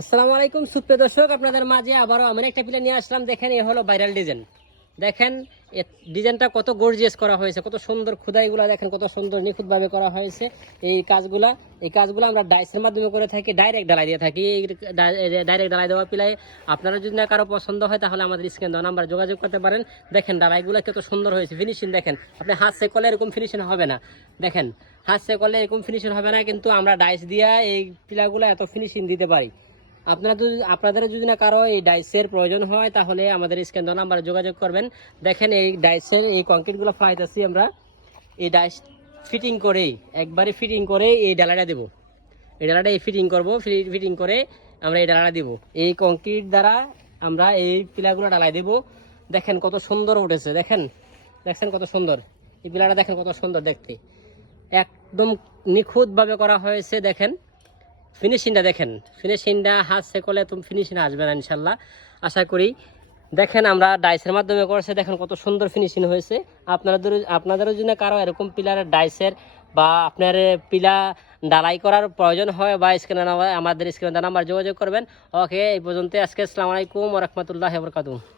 আসসালামু আলাইকুম সুপ্রিয় দর্শক, আপনাদের মাঝে আবারও আমি একটা পিলা নিয়ে আসলাম। দেখেন, এ হলো ভাইরাল ডিজাইন। দেখেন ডিজাইনটা কত গর্জিয়াস করা হয়েছে, কত সুন্দর খোদাইগুলো দেখেন, কত সুন্দর নিখুঁতভাবে করা হয়েছে। এই কাজগুলো আমরা ডাইসের মাধ্যমে করে থাকি, ডাইরেক্ট ডালাই দিয়ে থাকি। এই ডাইরেক্ট ডালাই দেওয়া পিলাই আপনারা যদি না কারো পছন্দ হয় তাহলে আমাদের স্ক্রিন দেওয়া নাম্বার যোগাযোগ করতে পারেন। দেখেন ডালাইগুলো কত সুন্দর হয়েছে, ফিনিশিং দেখেন। আপনি হাত সে করলে এরকম ফিনিশিং হবে না। দেখেন হাত সে করলে এরকম ফিনিশিং হবে না, কিন্তু আমরা ডাইস দিয়ে এই পিলাগুলো এত ফিনিশিং দিতে পারি। আপনাদের যদি না কারো এই ডাইসের প্রয়োজন হয় তাহলে আমাদের স্ক্রিন দেওয়া নাম্বারে যোগাযোগ করবেন। দেখেন এই ডাইসের এই কংক্রিটগুলো ফ্লাইতেছি আমরা, এই ডাইস ফিটিং করেই একবারে ফিটিং করে এই ডালাটা দেবো। এই ডালাটা ফিটিং করবো, ফিটিং করে আমরা এই ডালাটা দিব। এই কংক্রিট দ্বারা আমরা এই পিলাগুলো ডালাই দেবো। দেখেন কত সুন্দর উঠেছে, দেখছেন কত সুন্দর এই পিলাটা, দেখেন কত সুন্দর দেখতে, একদম নিখুঁতভাবে করা হয়েছে। দেখেন ফিনিশিংটা, দেখেন ফিনিশিংটা হাত সেকলে তুমি ফিনিশিং আসবে না ইনশাল্লাহ, আশা করি। দেখেন আমরা ডাইসের মাধ্যমে করছে, দেখেন কত সুন্দর ফিনিশিং হয়েছে। আপনাদেরও যদি কারো এরকম পিলারের ডাইসের বা আপনার পিলা ডালাই করার প্রয়োজন হয় বা আমাদের স্ক্রিনে নাম্বার যোগাযোগ করবেন। ওকে, এই পর্যন্ত আজকে। আসসালামু আলাইকুম ওয়া রাহমাতুল্লাহি ওয়া বারাকাতুহু।